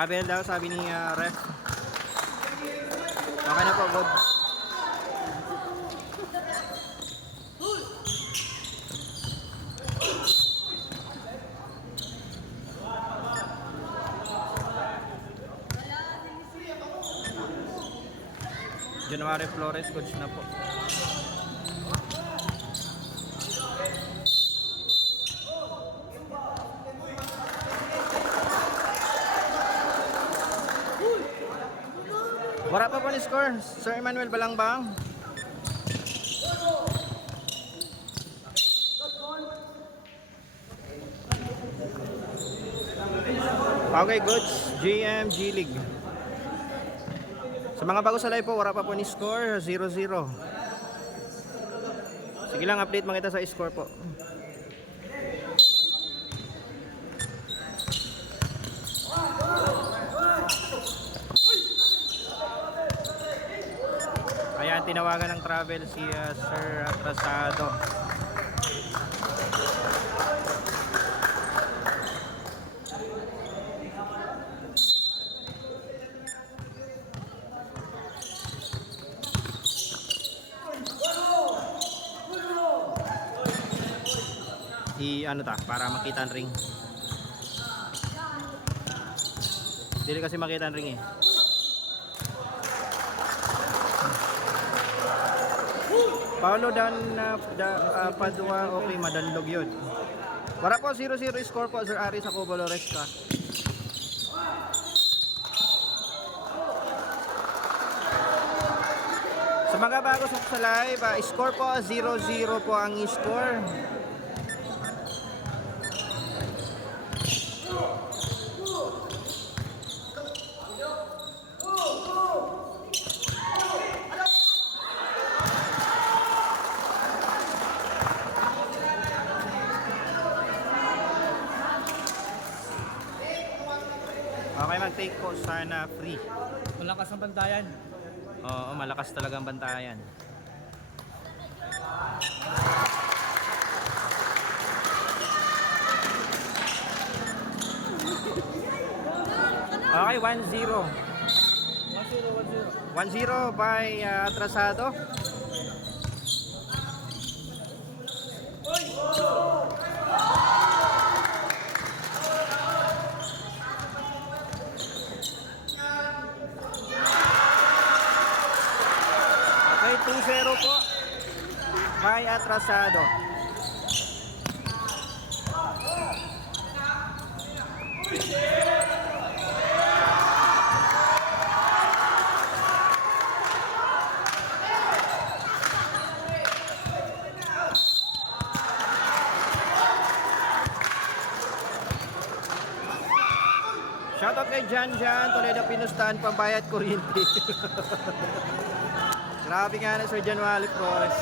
Travel daw, sabi ni ref. Okay na po, good. January Flores, coach na po. Wala pa po ni score, Sir Emmanuel Balangbang. Okay, goods, GM G League. Sa mga bago sa live po, wala pa po ni score, 0-0. Sige lang, update mga kita sa score po. Ayan, tinawagan ng travel si Sir Atrasado. Ano ta, para makita ang ring. Hindi kasi makita ang ring eh. Paulo Padua, okay, madalog yun. Wala po, 0-0 score po, Sir Aris ako, Boloresca. Sa mga bago sa live, score po, 0-0 po ang score. Okay, mag-take po sana free. Malakas ang bantayan. Oo, malakas talagang bantayan. Okay, 1-0. 1-0 by Atrasado. Okay, 2-0 po by Atrasado. Shoutout kay Jan Toledo Pinustan, pambayad kuryente. Grabe nga na Sir January Flores.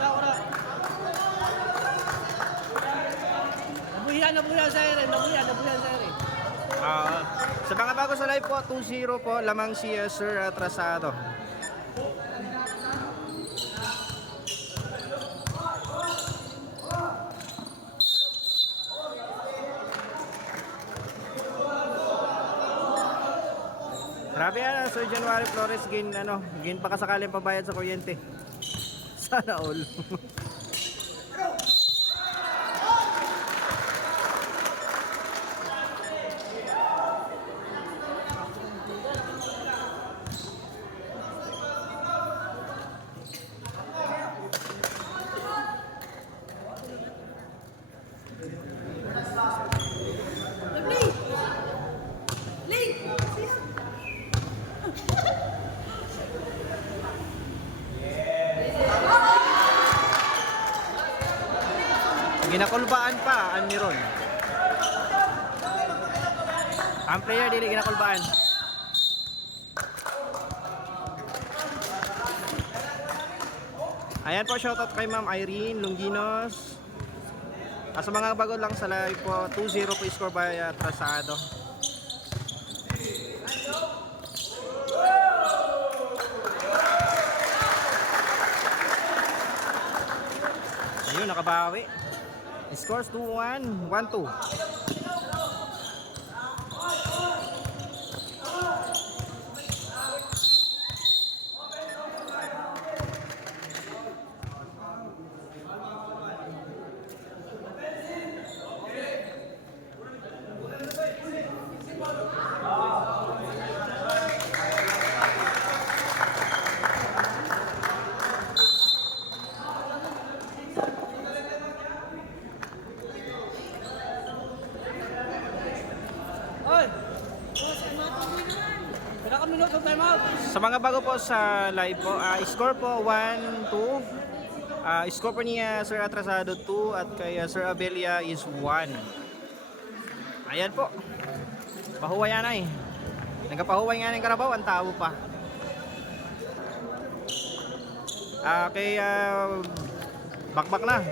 Wala. Nabuyan sa ere. Sa mga bago sa live po, 2-0 po, lamang si Sir Atrasado. Grabe yan, Sir January Flores, gin pa kasakaling pabayad sa kuryente. Sana all. Ginakulbaan pa ang Miron. Ang player dili ginakulbaan. Ayan po, shoutout kay Ma'am Irene Longinos. Sa mga bago lang sa live po, 2-0 po score by Atrasado. Ayun, makabawi. Scores 2-1, 1-2. Oy! Wala ka minuto time out. Sa mga bago po sa live po, score po 1-2. Score po niya Sir Atrasado 2 at kay Sir Abelia is 1. Ayan po. Pahuway yan ay. Nagpahuway nga ng Karabaw, ang tao pa. Kay bakbak na.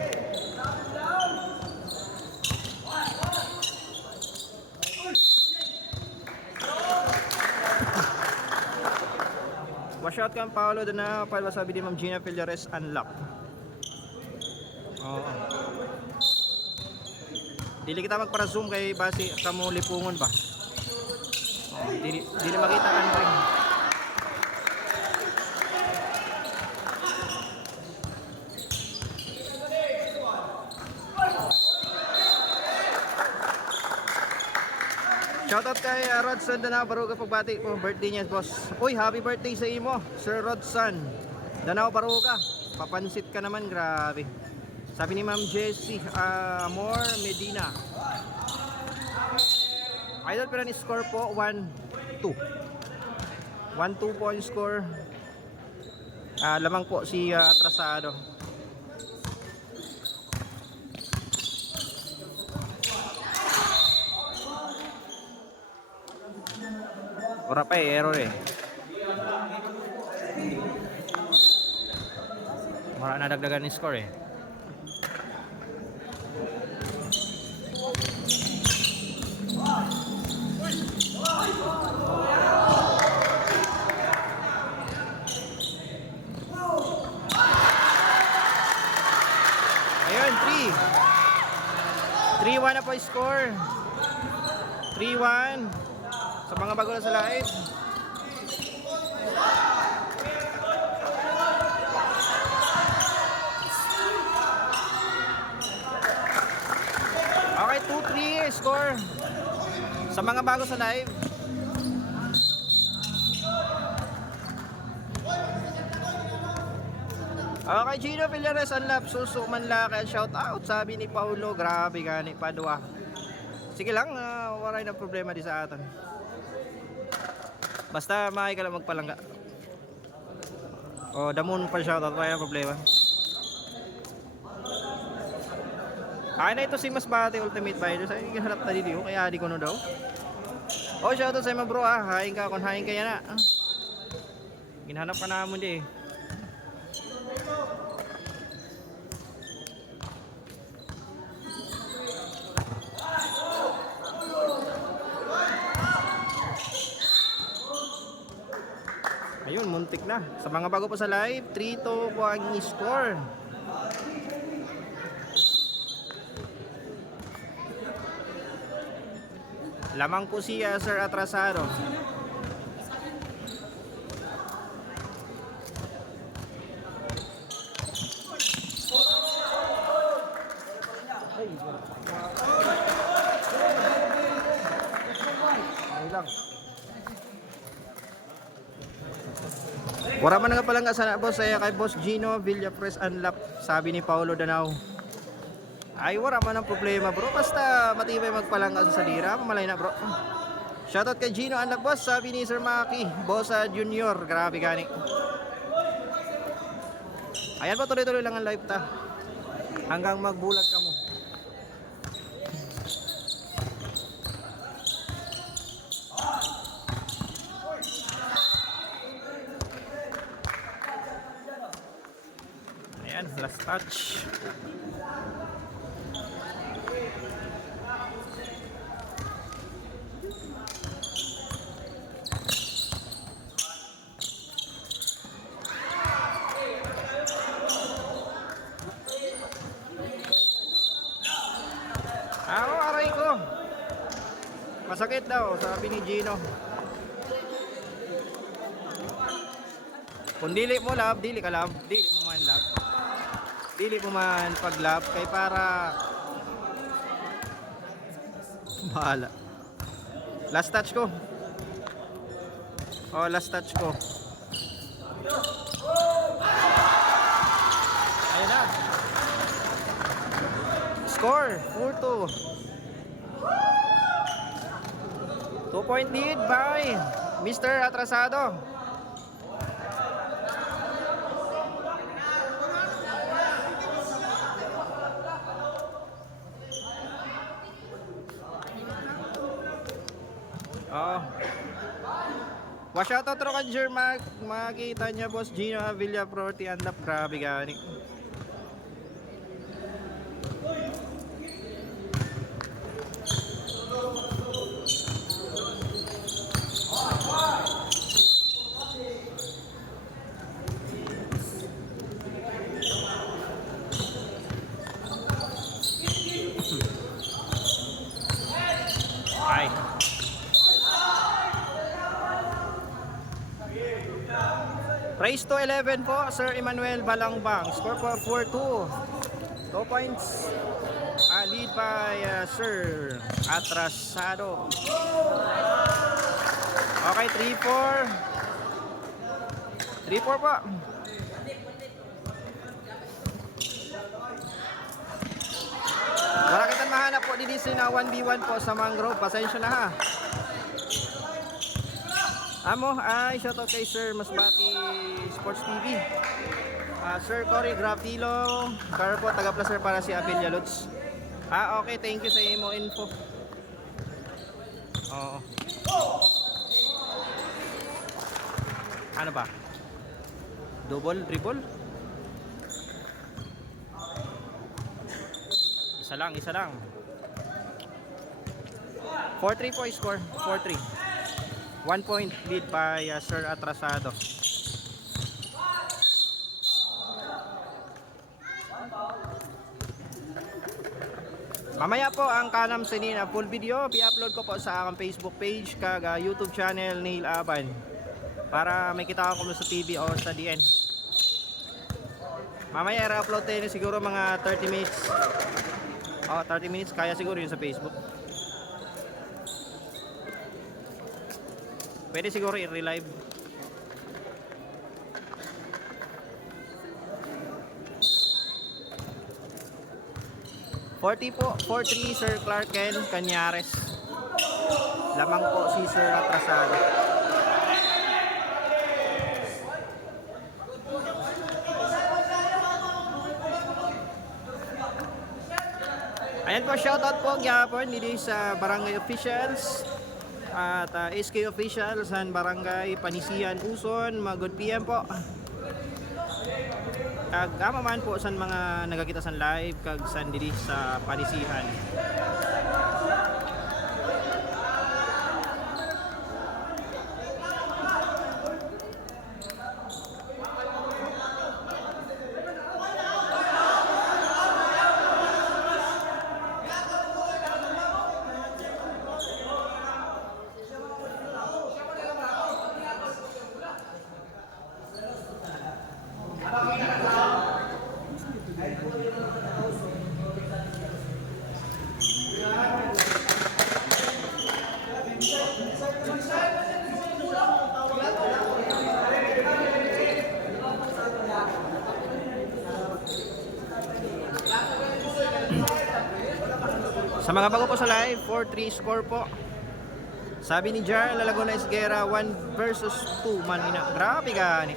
Wash out kang Paolo doon na para sabi ni Ma'am Gina Villares unlock. Oo. Dili kita magpara-zoom kay base kamo lipungon ba. Oh, dili makita kan ring. Shoutout kay Rodson Danao Baruga pagbati po birthday niya boss. Uy, happy birthday sa imo, Sir Rodson Danao Baruga. Papansit ka naman, grabe. Sabi ni Ma'am Jessie Amor Medina. Idol pero ni score po 1-2. 1-2 po yung score. Lamang po si Atrasado. Ora pa error eh. Mara na dagdagan ni score eh. Ayun, 3-1 na po yung score. 3-1 sa mga bago na sa live. Okay, 2-3 score sa mga bago sa live. Okay, Gino Villares unlap suso man lakay shout out sabi ni Paulo, grabe gani padua. Sige lang, waray na problema di sa aton. Basta makay ka lang magpalangga. O damon pa shout out, waray na problema. Ay na ito si Masbate Ultimate Fighter. Sabi nga hanap na dito kaya di ko no daw. Oh, shout out sa mga bro haing ka kon haing kaya na. Ginhanap ka na mo di. Ayun, muntik na. Sa mga bago pa sa live, 3-2 po ang score. Lamang po si Sir Atrasado. Ay lang. Wala man nga palang sana boss ay kay Boss Gino Villapres unlap sabi ni Paulo Danao. Ay wala man ang problema bro, basta matibay magpalangga sa salira, mamalay na bro. Shoutout kay Gino unlap boss sabi ni Sir Maki, Boss Junior, grabe gani. Ayan po, tuloy-tuloy lang ang live ta. Hanggang magbulag ka mo. Ayan, last touch. Bakit daw? Sabi ni Gino. Kung dili mo love, dili ka love. Dili mo man love. Dili mo man pag love. Kay para... Bahala. Last touch ko. Oh, last touch ko. Ayun na. Score, 4-2. 2-point lead by Mr. Atrasado. Oh. Wash out outro kan Jer, makita niya boss Gino Avila Proti andap, grabe gani. Ay. Race to 11 po, Sir Emmanuel Balangbang. Score po 4-2. 2 points. Lead by Sir Atrasado. Okay, 3-4. 3-4 po. Wala kitang mahanap po din na 1v1 po sa mangrove. Pasensya na ha. Amo, shoutout kay Sir Masbati Sports TV. Sir Cory Grafilo, car po, taga-placer para si Abelia Lutz. Okay, thank you sa imo info. Oo. Ano ba? Double, triple? Isa lang. 4-3 po score, 4-3. 1 point lead by Sir Atrasado. Mamaya po ang Kanam Senina full video, i-upload ko po sa aking Facebook page kag YouTube channel Neil Aban para may kita ko sa TV o sa DN. Mamaya i-upload tayo siguro mga 30 minutes. 30 minutes kaya siguro yun sa Facebook. Pwede siguro i-relive. Po, 4-3 Sir Clarken Canyares. Lamang po si Sir Atrasado. Ayan po, shoutout po gyapon dito sa barangay officials at SK officials and barangay Panisian Uson. Good PM po. Kag man po san mga nagakita san live kag san diri sa Panisihan. Sa mga bago po sa live, 4-3 score po. Sabi ni Jar, Lalagona Esguera 1 versus 2 man ina. Grabe gani.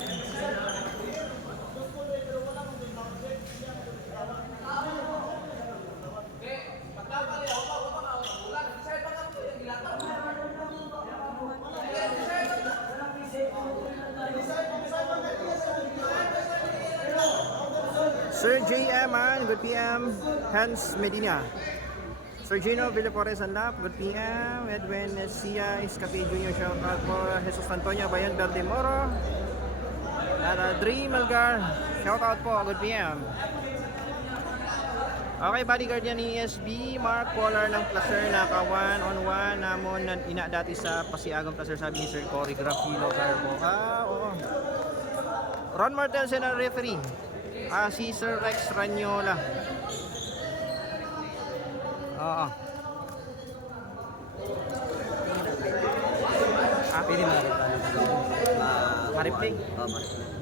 Sir JM, good PM. Hans Medina. Sir Gino Villapores Anlap, good PM. Edwin Sia Escape Jr. Shoutout po. Jesus Antonio Bayan Baldemoro. At Dre Malgar, shoutout po, good PM. Okay, bodyguard niya ni ESB, Mark Polar ng Placer, naka 1-on-1 namon na ina dati sa Pasiagang Placer, sabi ni Sir Choreograph Hilo Carbo. Oo. Ron Martelsen ang referee. Si Sir Rex Ranyola. Oo. Pwede mo rin pa. Ma-replay. Oo, ma-replay.